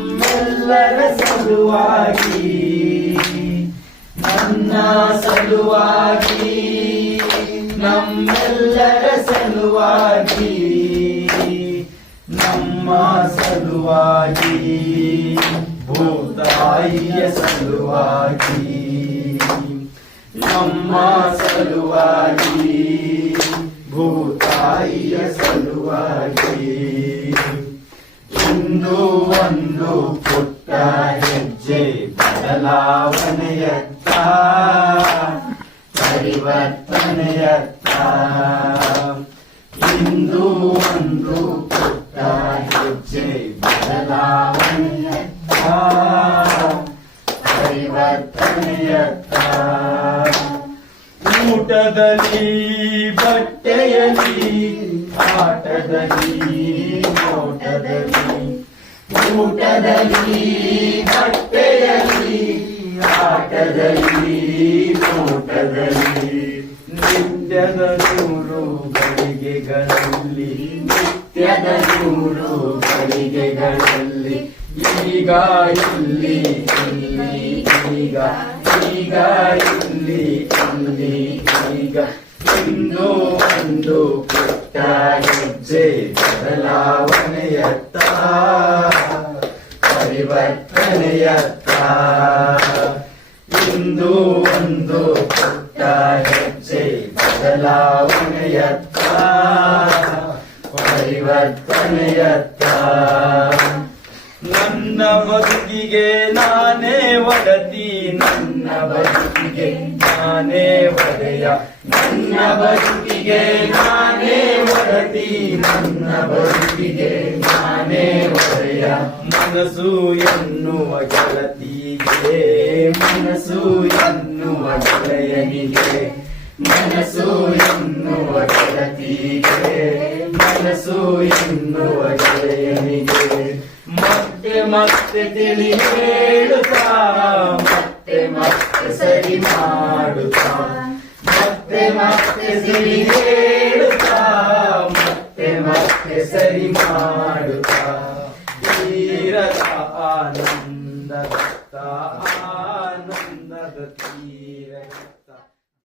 ನಮ್ಮೆಲ್ಲರ ಸಲುವಾಗಿ, ನನ್ನ ಸಲುವಾಗಿ, ನಮ್ಮೆಲ್ಲರ ಸಲುವಾಗಿ, ನಮ್ಮ ಸಲುವಾಗಿ, ಭೂತಾಯಿಯ ಸಲುವಾಗಿ, ನಮ್ಮ ಸಲುವಾಗಿ, ಭೂತಾಯಿಯ ಸಲುವಾಗಿ. ಇಂದು ಒಂದು ಪುಟ್ಟ ಹೆಜ್ಜೆ ಬದಲಾವಣೆಯತ್ತ, ಪರಿವರ್ತನೆಯತ್ತ. ಇಂದು ಒಂದು ಪುಟ್ಟ ಹೆಜ್ಜೆ ಬದಲಾವಣೆಯತ್ತ, ಪರಿವರ್ತನೆಯತ್ತ. ಊಟದಲ್ಲಿ, ಬಟ್ಟೆಯಲ್ಲಿ, ಆಟದಲ್ಲಿ, ನೋಟದಲ್ಲಿ, ಊಟದಲ್ಲಿ, ಬಟ್ಟೆಯಲ್ಲಿ, ಆಟದಲ್ಲಿ, ನೋಟದಲ್ಲಿ, ನಿತ್ಯದ 100 ಗಳಿಗೆಗಳಲ್ಲಿ, ನಿತ್ಯದ 100 ಗಳಿಗೆಗಳಲ್ಲಿ, ಈಗ ಇಲ್ಲಿ, ಇಲ್ಲಿ, ಈಗ, ಈಗ ಇಲ್ಲಿ, ಇಲ್ಲಿ, ಈಗ. ಇಂದು ಒಂದು ಪುಟ್ಟ ಹೆಜ್ಜೆ ಬದಲಾವಣೆಯತ್ತ, ಪರಿವರ್ತನೆಯತ್ತ. ಇಂದು ಒಂದು ಪುಟ್ಟ ಹೆಜ್ಜೆ ಬದಲಾವಣೆಯತ್ತ, ಪರಿವರ್ತನೆಯತ್ತ. ನನ್ನ ಬದುಕಿಗೆ ನಾನೇ ಒಡತಿ, ನನ್ನ ಬದುಕಿಗೆ ನಾನೇ ಒಡೆಯ, ನನ್ನ ಬದುಕಿಗೆ ನಾನೇ ಒಡತಿ, ನನ್ನ ಬದುಕಿಗೆ ನಾನೇ ಒಡೆಯ. ಮನಸ್ಸು ಎನ್ನುವ ಗೆಳತಿಗೆ, ಮನಸ್ಸು ಎನ್ನುವ ಗೆಳೆಯನಿಗೆ, ಮನಸ್ಸು ಎನ್ನುವ ಗೆಳತಿಗೆ, ಮನಸ್ಸು ಎನ್ನುವ ಗೆಳೆಯನಿಗೆ. ಮತ್ತೆ ಮತ್ತೆ ತಿಳಿ ಹೇಳುತ್ತಾ, ಮತ್ತೆ ಮತ್ತೆ ಸರಿ ಮಾಡುತ್ತಾ, ಮತ್ತೆ ಮತ್ತೆ ತಿಳಿ